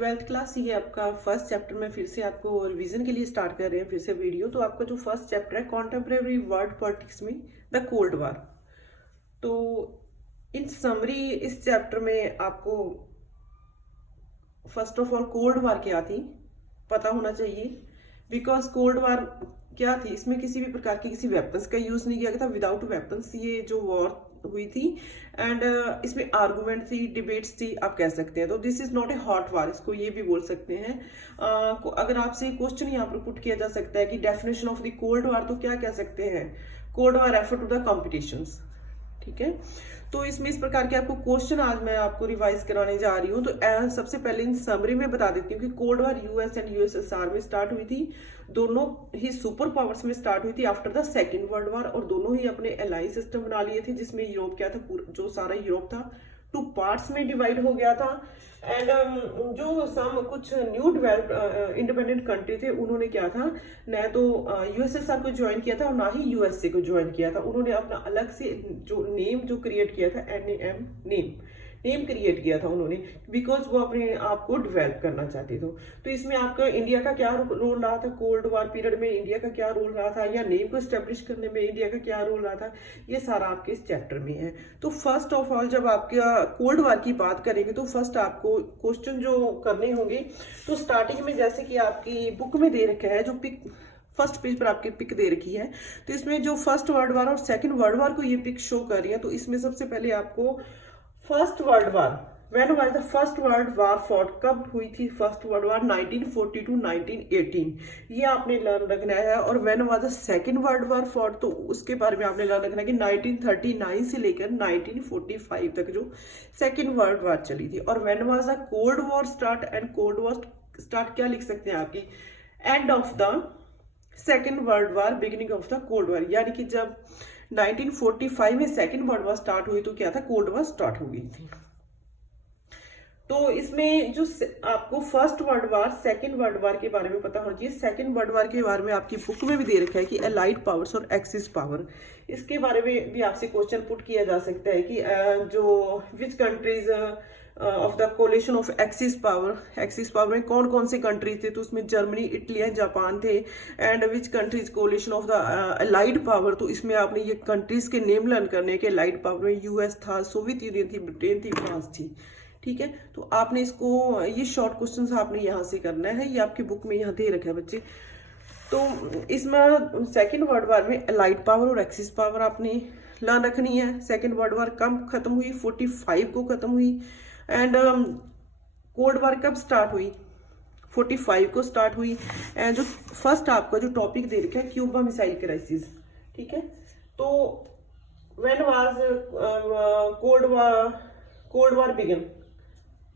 Twelfth class, ये आपका first chapter में फिर से आपको रिवीजन के लिए स्टार्ट कर रहे हैं फिर से वीडियो। तो आपका जो फर्स्ट चैप्टर है कॉन्टेम्प्रेरी वर्ल्ड पॉलिटिक्स में द कोल्ड वार। तो इन समरी इस चैप्टर में आपको first of all cold war क्या थी पता होना चाहिए, बिकॉज कोल्ड वार क्या थी, इसमें किसी भी प्रकार के किसी वेपन्स का यूज नहीं किया गया था। विदाउट वेपन्स ये जो वॉर हुई थी एंड इसमें आर्गुमेंट थी, डिबेट्स थी, आप कह सकते हैं। तो this is not a hot war, इसको ये भी बोल सकते हैं। अगर आपसे क्वेश्चन यहाँ पर पुट किया जा सकता है कि definition of the cold war, तो क्या कह सकते हैं? Cold war refer to the competitions. ठीक है, तो इसमें इस प्रकार के आपको क्वेश्चन आज मैं आपको रिवाइज कराने जा रही हूँ। तो सबसे पहले इन समरी में बता देती हूँ कि cold war US and USSR में स्टार्ट हुई थी, दोनों ही सुपर पावर्स में स्टार्ट हुई थी आफ्टर द सेकेंड वर्ल्ड वार, और दोनों ही अपने एलाई सिस्टम बना लिए थे, जिसमें यूरोप क्या था, जो सारा यूरोप था टू पार्ट्स में डिवाइड हो गया था। एंड जो सम कुछ न्यू डेवलप्ड इंडिपेंडेंट कंट्री थे, उन्होंने क्या था, न तो यूएसएसआर को ज्वाइन किया था और ना ही यूएसए को ज्वाइन किया था। उन्होंने अपना अलग से जो नेम जो क्रिएट किया था, NAM नेम क्रिएट किया था उन्होंने, बिकॉज वो अपने आप को डेवलप करना चाहते थे। तो इसमें आपका इंडिया का क्या रोल रहा था, कोल्ड वार पीरियड में इंडिया का क्या रोल रहा था, या नेम को स्टेब्लिश करने में इंडिया का क्या रोल रहा था, ये सारा आपके इस चैप्टर में है। तो फर्स्ट ऑफ ऑल जब आपका कोल्ड वार की बात करेंगे तो फर्स्ट आपको क्वेश्चन जो करने होंगे, तो स्टार्टिंग में जैसे कि आपकी बुक में दे रखा है, जो पिक फर्स्ट पेज पर आपकी पिक दे रखी है, तो इसमें जो फर्स्ट वर्ल्ड वार और सेकंड वर्ल्ड वार को ये पिक शो कर रही है। तो इसमें सबसे पहले आपको first world war, when was the first world war fought, कब हुई थी फर्स्ट वर्ल्ड वार? 1940 टू 1918, ये आपने लर्न रखना है। और when was the second world war fought, तो उसके बारे में आपने लर्न रखना है कि 1939 से लेकर 1945 तक जो सेकंड वर्ल्ड वार चली थी। और when was the cold war start, and cold war start क्या लिख सकते हैं आपकी, and of the second world war, beginning of the cold वार। यानी कि जब 1945 में सेकेंड वर्ल्ड वार स्टार्ट हुई तो क्या था, कोल्ड वार स्टार्ट हो गई थी। तो इसमें जो आपको first world war second world वार के बारे में पता होना चाहिए। सेकेंड वर्ल्ड वार के बारे में आपकी बुक में भी दे रखा है कि अलाइड पावर्स और एक्सिस पावर, इसके बारे में भी आपसे क्वेश्चन पुट किया जा सकता है कि जो which countries of the collision of axis power में कौन कौन से कंट्रीज थे, तो उसमें जर्मनी, इटली एंड जापान थे। And which countries collision of the allied power, तो इसमें आपने ये कंट्रीज के नेम लर्न करने के। अलाइड पावर में यूएस था, सोवियत यूनियन थी, ब्रिटेन थी, फ्रांस थी। ठीक है, तो आपने इसको ये शॉर्ट क्वेश्चन आपने यहाँ से करना है, ये आपकी बुक में यहाँ दे रखा है बच्चे। तो इसमें सेकेंड वर्ल्ड वार में अलाइड पावर और एक्सिस पावर आपने लर्न रखनी है। सेकेंड वर्ल्ड वार कब खत्म हुई? 45 को खत्म हुई। एंड कोल्ड वार कब स्टार्ट हुई? 45 को स्टार्ट हुई। एंड जो फर्स्ट आपका जो टॉपिक दे रखा है, क्यूबा मिसाइल क्राइसिस। ठीक है, तो when was cold war begin,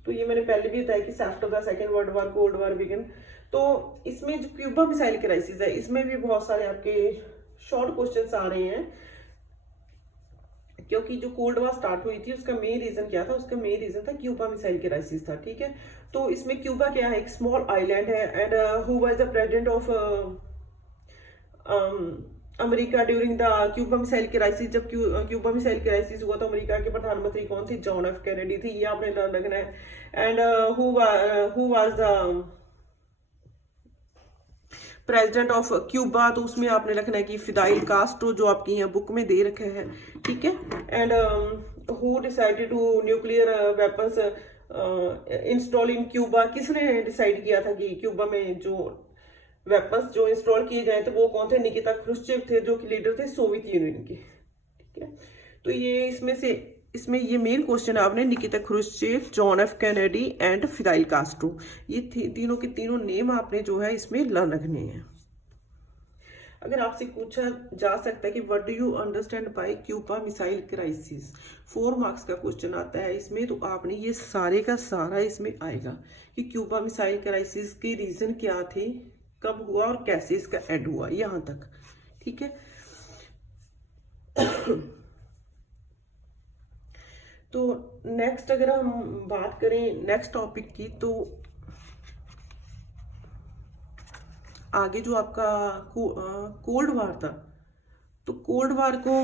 तो ये मैंने पहले भी बताया कि after the second world war cold war begin. तो इसमें जो क्यूबा मिसाइल क्राइसिस है, इसमें भी बहुत सारे आपके शॉर्ट क्वेश्चंस आ रहे हैं, क्योंकि जो कोल्ड वार स्टार्ट हुई थी उसका मेन रीजन क्या था? उसका मेन रीजन था क्यूबा मिसाइल क्राइसिस था। ठीक है, तो इसमें क्यूबा क्या है, एक स्मॉल आइलैंड है। And who was the president of America during the Cuba missile crisis? जब क्यूबा मिसाइल क्राइसिस हुआ तो अमेरिका के प्रधानमंत्री कौन थे? जॉन एफ कैनेडी थी, ये आपने लर्न रखना है। And who was the president of Cuba, तो उसमें आपने रखना है कि फिदाइल कास्ट्रो, जो आपकी यहाँ बुक में दे रखे हैं। ठीक है, and who decided to nuclear weapons install in Cuba, किसने डिसाइड किया था कि क्यूबा में जो वेपन्स जो इंस्टॉल किए जाए, तो वो कौन थे? निकिता क्रुश्चेव थे, जो कि लीडर थे सोवियत यूनियन के। ठीक है, तो ये इसमें ये मेन क्वेश्चन आपने Nikita Khrushchev, John F Kennedy and Fidel Castro, ये तीनों के तीनों नेम आपने जो है इसमें लर्न रखने हैं। अगर आपसे पूछा जा सकता है कि what do you understand bye Cuba missile crisis, 4 marks का क्वेश्चन आता है इसमें, तो आपने ये सारे का सारा इसमें आएगा कि क्यूबा मिसाइल क्राइसिस के रीजन क्या थे, कब हुआ और कैसे इसका एंड हुआ, यहां तक। ठीक है, तो नेक्स्ट अगर हम बात करें नेक्स्ट टॉपिक की, तो आगे जो आपका कोल्ड वार था, तो कोल्ड वार को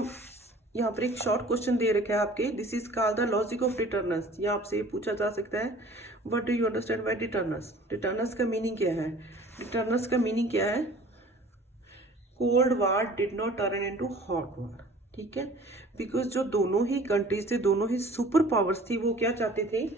यहाँ पर एक शॉर्ट क्वेश्चन दे रखा है आपके, this is called the logic of determinants. यहाँ आपसे ये पूछा जा सकता है, what do you understand by determinants. Determinants का मीनिंग क्या है? डिटर्मिनेंस का मीनिंग क्या है? Cold war did not turn into hot war, ठीक है। बिकॉज जो दोनों ही कंट्रीज थे, दोनों ही सुपर पावर्स थी, वो क्या चाहते थे,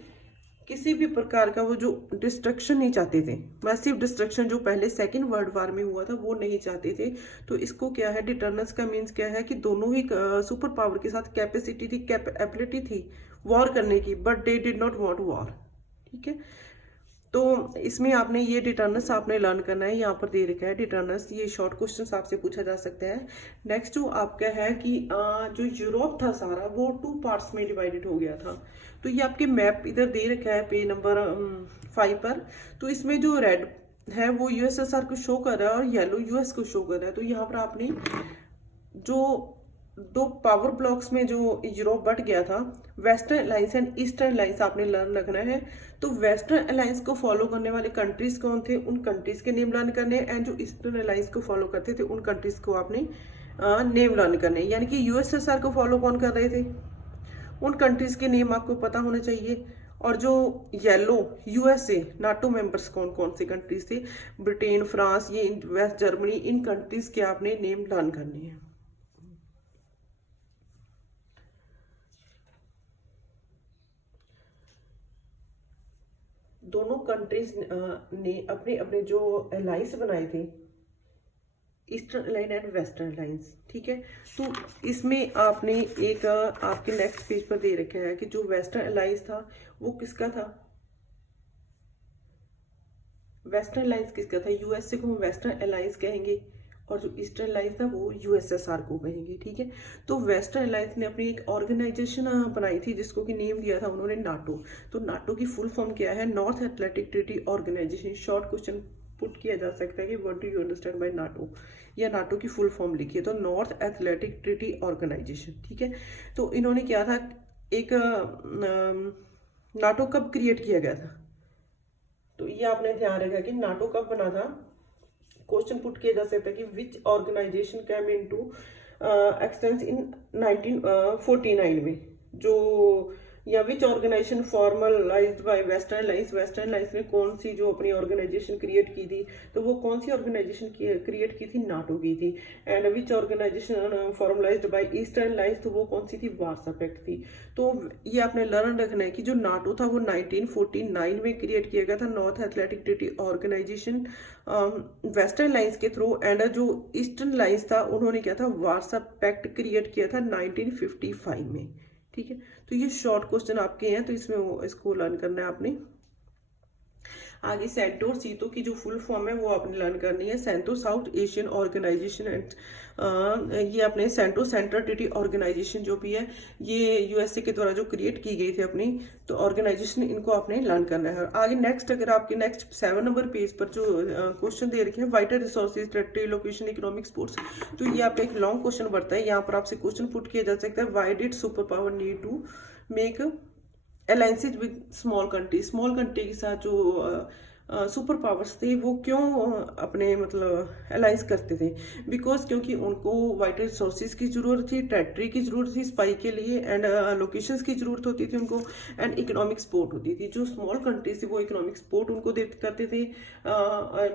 किसी भी प्रकार का वो जो डिस्ट्रक्शन नहीं चाहते थे, मैसिव डिस्ट्रक्शन जो पहले सेकेंड वर्ल्ड वार में हुआ था वो नहीं चाहते थे। तो इसको क्या है, डिटर्मिनेंस का मीन्स क्या है कि दोनों ही सुपर पावर के साथ कैपेसिटी थी, कैपेबिलिटी थी वॉर करने की, but they did not want war, ठीक है। तो इसमें आपने ये डिटर्मिनेंस आपने लर्न करना है, यहाँ पर दे रखा है डिटर्मिनेंस। ये शॉर्ट क्वेश्चंस आपसे पूछा जा सकता है। नेक्स्ट जो आपका है कि जो यूरोप था सारा वो 2 पार्ट्स में डिवाइडेड हो गया था। तो ये आपके मैप इधर दे रखा है पेज नंबर 5 पर। तो इसमें जो रेड है वो यूएसएसआर को शो कर रहा है और येलो यूएस को शो कर रहा है। तो यहाँ पर आपने जो 2 पावर ब्लॉक्स में जो यूरोप बट गया था, western alliance and eastern alliance आपने लर्न रखना है। तो वेस्टर्न अलायंस को फॉलो करने वाले कंट्रीज कौन थे, उन कंट्रीज के नेम लर्न करने, एंड जो ईस्टर्न अलायंस को फॉलो करते थे उन कंट्रीज को आपने नेम लर्न करने। यानी कि यूएसएसआर को फॉलो कौन कर रहे थे, उन कंट्रीज के नेम आपको पता होने चाहिए। और जो येलो यूएसए नाटो मेंबर्स कौन कौन से कंट्रीज थे, ब्रिटेन, फ्रांस, ये वेस्ट जर्मनी, इन कंट्रीज के आपने नेम लर्न करने हैं। दोनों कंट्रीज ने अपने अपने जो अलायंस बनाए थे, eastern alliance and western alliance, ठीक है। तो इसमें आपने एक आपके नेक्स्ट पेज पर दे रखा है कि जो वेस्टर्न अलायंस था वो किसका था, वेस्टर्न अलायंस किसका था, यूएसए को हम वेस्टर्न अलायंस कहेंगे और जो ईस्टर्न अलायंस था वो यूएसएसआर को कहेंगे, ठीक है। तो वेस्टर्न अलायंस ने अपनी एक ऑर्गेनाइजेशन बनाई थी जिसको कि नेम दिया था उन्होंने नाटो। तो नाटो की फुल फॉर्म क्या है, north athletic treaty organisation. Short question put किया जा सकता है कि what do you understand by NATO, या नाटो की फुल फॉर्म लिखिए तो नॉर्थ एथलेटिक ट्रीटी ऑर्गेनाइजेशन, ठीक है। तो इन्होंने क्या था, एक नाटो कब क्रिएट किया गया था, तो ये आपने ध्यान रखा कि नाटो कब बना था। क्वेश्चन पुट किया जा सकता है कि which organisation came into existence in 1949 में, जो या which organisation formalised by western alliance, western alliance ने कौन सी जो अपनी ऑर्गेनाइजेशन क्रिएट की थी, तो वो कौन सी ऑर्गेनाइजेशन क्रिएट की थी, नाटो की थी। And which organisation formalised by eastern alliance, तो वो कौन सी थी, वार्सा पैक्ट थी। तो ये आपने लर्न रखना है कि जो नाटो था वो 1949 में क्रिएट किया गया था, north athletic treaty organisation western alliance के थ्रू। एंड जो ईस्टर्न अलायंस था उन्होंने क्या था, वार्सा पैक्ट क्रिएट किया था 1955 में, ठीक है। तो ये शॉर्ट क्वेश्चन आपके हैं, तो इसमें इसको लर्न करना है आपने। आगे सेंटो सीतो की जो फुल फॉर्म है वो आपने लर्न करनी है, CENTO south Asian organisation and ये अपने सेंटो सेंट्रल ट्रीटी ऑर्गेनाइजेशन जो भी है ये यूएसए के द्वारा जो क्रिएट की गई थी अपनी, तो ऑर्गेनाइजेशन इनको आपने लर्न करना है। आगे नेक्स्ट, अगर आपके नेक्स्ट 7 नंबर पेज पर जो क्वेश्चन दे रखे हैं, vital resources, territory location, economic sports, तो ये आपका एक लॉन्ग क्वेश्चन बढ़ता है। यहाँ पर आपसे क्वेश्चन पुट किया जा सकता है, why did super power need to make alliances with small country, small country के साथ जो सुपर पावर्स थे वो क्यों अपने मतलब अलायंस करते थे, बिकॉज क्योंकि उनको वाइटल रिसोर्सेज की जरूरत थी, टेरिटरी की जरूरत थी स्पाई के लिए, एंड लोकेशंस की जरूरत होती थी उनको, एंड इकोनॉमिक सपोर्ट होती थी। जो स्मॉल कंट्रीज थी वो इकोनॉमिक सपोर्ट उनको करते थे,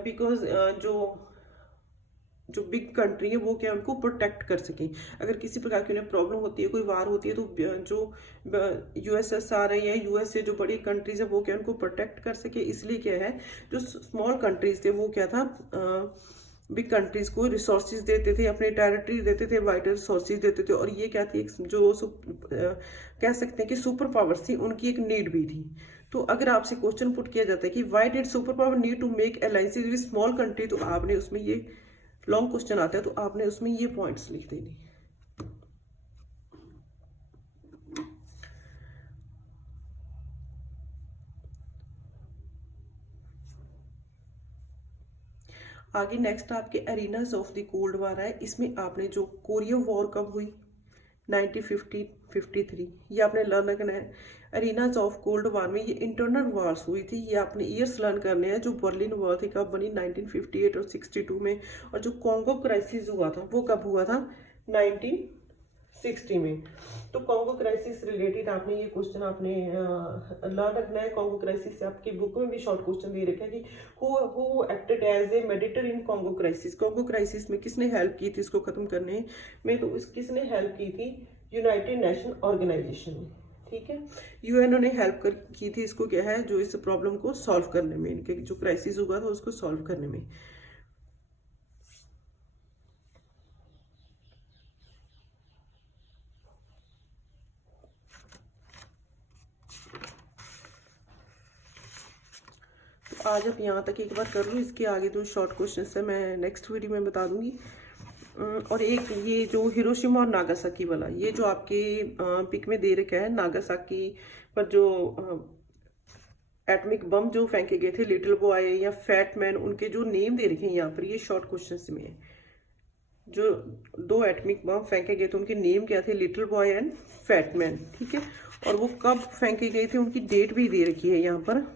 बिकॉज जो बिग कंट्री है वो क्या उनको प्रोटेक्ट कर सके, अगर किसी प्रकार की उन्हें प्रॉब्लम होती है, कोई वार होती है, तो जो यूएसएसआर है या यूएसए जो बड़ी कंट्रीज है वो क्या उनको प्रोटेक्ट कर सके। इसलिए क्या है, जो स्मॉल कंट्रीज थे वो क्या था, बिग कंट्रीज को रिसोर्सेज देते थे, अपने टेरिटरी देते थे, वाइटल रिसोर्सेज देते थे, और ये क्या थी, जो कह सकते हैं कि सुपर पावर्स थी, उनकी एक नीड भी थी। तो अगर आपसे क्वेश्चन पुट किया जाता है कि why did super power need to make alliances with small country, तो आपने उसमें ये लॉन्ग क्वेश्चन आता है तो आपने उसमें ये पॉइंट्स लिख देने। आगे नेक्स्ट आपके एरिनास ऑफ द कोल्ड वार है। इसमें आपने जो कोरिया वॉर कब हुई, 1953, ये आपने लर्न करना है। एरिनास ऑफ कोल्ड वार में ये इंटरनल वॉर्स हुई थी, ये आपने ईयर्स लर्न करने हैं। जो बर्लिन वॉर थी कब बनी, 1958 और 62 में, और जो कॉन्गो क्राइसिस हुआ था वो कब हुआ था, 19 60 में। तो कॉन्गो क्राइसिस रिलेटेड आपने ये क्वेश्चन आपने लर्न रखना है। कॉन्गो क्राइसिस से आपकी बुक में भी शॉर्ट क्वेश्चन दे रखा है कि who acted as a mediator in Congo crisis. Congo crisis में किसने हेल्प की थी इसको खत्म करने में? तो किसने हेल्प की थी? यूनाइटेड नेशन ऑर्गेनाइजेशन ने, ठीक है। यूएनओ ने हेल्प की थी इसको, क्या है, जो इस प्रॉब्लम को सॉल्व करने में, इनके जो क्राइसिस हुआ था उसको सॉल्व करने में। आज आप यहाँ तक एक बार कर लो, इसके आगे जो शॉर्ट क्वेश्चन है मैं नेक्स्ट वीडियो में बता दूंगी। और एक ये जो हिरोशिमा और नागासाकी वाला, ये जो आपके पिक में दे रखा है, नागासाकी पर जो एटमिक बम जो फेंके गए थे, लिटिल बॉय या फैट मैन, उनके जो नेम दे रखे हैं यहाँ पर, ये शॉर्ट क्वेश्चन में है। जो 2 एटमिक बम फेंके गए थे उनके नेम क्या थे? Little boy and fat man, ठीक है। और वो कब फेंके गए थे उनकी डेट भी दे रखी है यहाँ पर।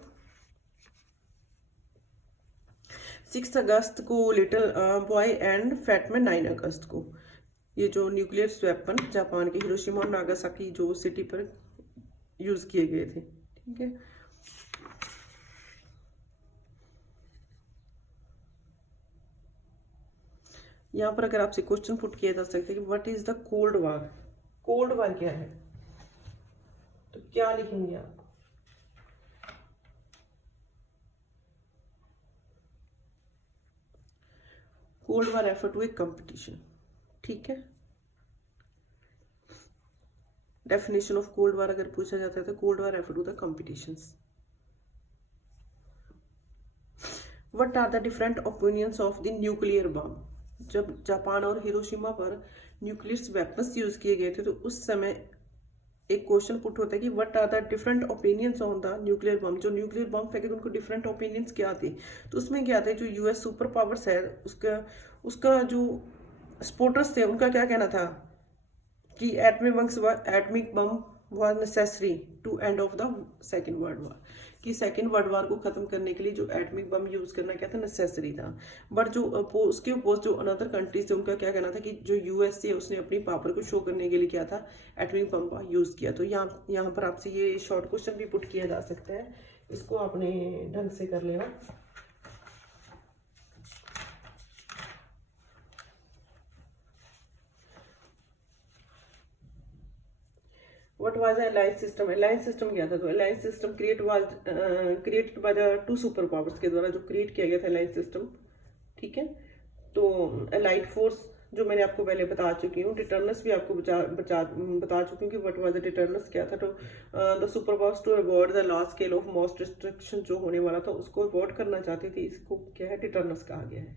6 अगस्त को लिटिल बॉय एंड फैटमैन 9 अगस्त को। ये जो न्यूक्लियर वेपन जापान के हिरोशिमा और नागासाकी जो सिटी पर यूज किए गए थे, ठीक है। यहाँ पर अगर आपसे क्वेश्चन पुट किया जा सकता है कि what is the cold war, cold war क्या है, तो क्या लिखेंगे आप? Cold war refer to a competition, ठीक है। डेफिनेशन ऑफ कोल्ड वार अगर पूछा जाता है तो cold war refer to the competitions. What are the different opinions of the nuclear bomb? जब जापान और हिरोशिमा पर न्यूक्लियर वेपन्स यूज किए गए थे तो उस समय एक क्वेश्चन पुट होता है कि what are the different opinions on the nuclear bomb. जो न्यूक्लियर बम फेंके थे उनको डिफरेंट ओपिनियंस क्या थे? तो उसमें क्या था, जो यूएस सुपर पावर्स है उसका जो सपोर्टर्स थे उनका क्या कहना था कि atomic bomb was necessary to end of the second world war, कि सेकेंड वर्ल्ड वार को खत्म करने के लिए जो एटमिक बम यूज करना क्या था, नेसेसरी था। बट जो उसके अपोज जो अनदर कंट्रीज थे उनका क्या कहना था कि जो यूएस है उसने अपनी पावर को शो करने के लिए क्या था, एटमिक बम का यूज किया। तो यहाँ पर आपसे ये शॉर्ट क्वेश्चन भी पुट किया जा सकता है, इसको आपने ढंग से कर लेना। What was the alliance system? Alliance system क्या था? तो alliance system created by the 2 super powers के द्वारा जो क्रिएट किया गया था alliance system, ठीक है। तो allied force जो मैंने आपको पहले बता चुकी हूँ, डिटर्नेंस भी आपको बता चुकी हूँ कि व्हाट वाज द डिटर्नेंस क्या था। तो the super powers to avoid the large scale of mass destruction जो होने वाला था उसको अवॉइड करना चाहती थी, इसको क्या है, डिटर्नेंस कहा गया है।